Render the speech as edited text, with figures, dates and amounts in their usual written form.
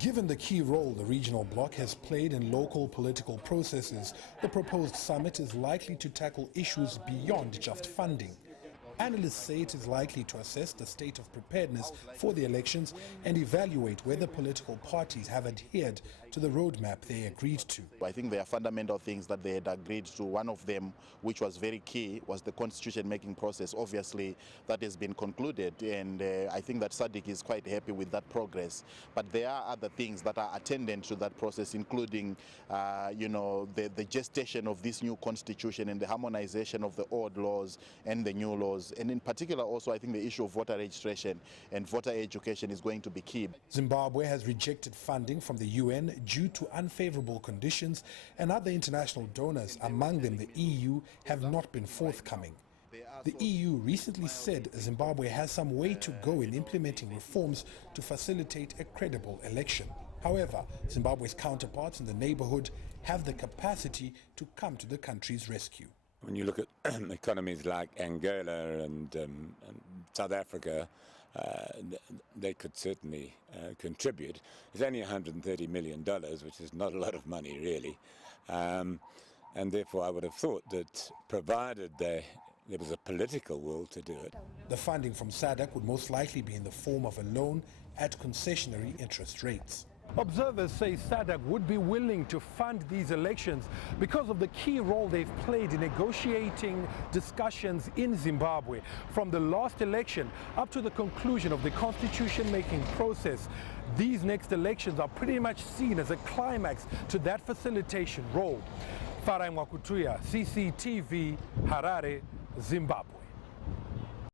Given the key role the regional bloc has played in local political processes, the proposed summit is likely to tackle issues beyond just funding. Analysts say it is likely to assess the state of preparedness for the elections and evaluate whether political parties have adhered to the roadmap they agreed to. I think there are fundamental things that they had agreed to. One of them, which was very key, was the constitution-making process. Obviously, that has been concluded, and I think that SADC is quite happy with that progress. But there are other things that are attendant to that process, including, the gestation of this new constitution and the harmonization of the old laws and the new laws. And in particular, also, I think the issue of voter registration and voter education is going to be key. Zimbabwe has rejected funding from the UN due to unfavorable conditions, and other international donors, among them the EU, have not been forthcoming. The EU recently said Zimbabwe has some way to go in implementing reforms to facilitate a credible election. However, Zimbabwe's counterparts in the neighborhood have the capacity to come to the country's rescue. When you look at economies like Angola and South Africa, they could certainly contribute. It's only $130 million, which is not a lot of money, really. And therefore, I would have thought that provided there was a political will to do it. The funding from SADC would most likely be in the form of a loan at concessionary interest rates. Observers say SADC would be willing to fund these elections because of the key role they've played in negotiating discussions in Zimbabwe. From the last election up to the conclusion of the constitution-making process, these next elections are pretty much seen as a climax to that facilitation role. Farai Mwakutuya, CCTV, Harare, Zimbabwe.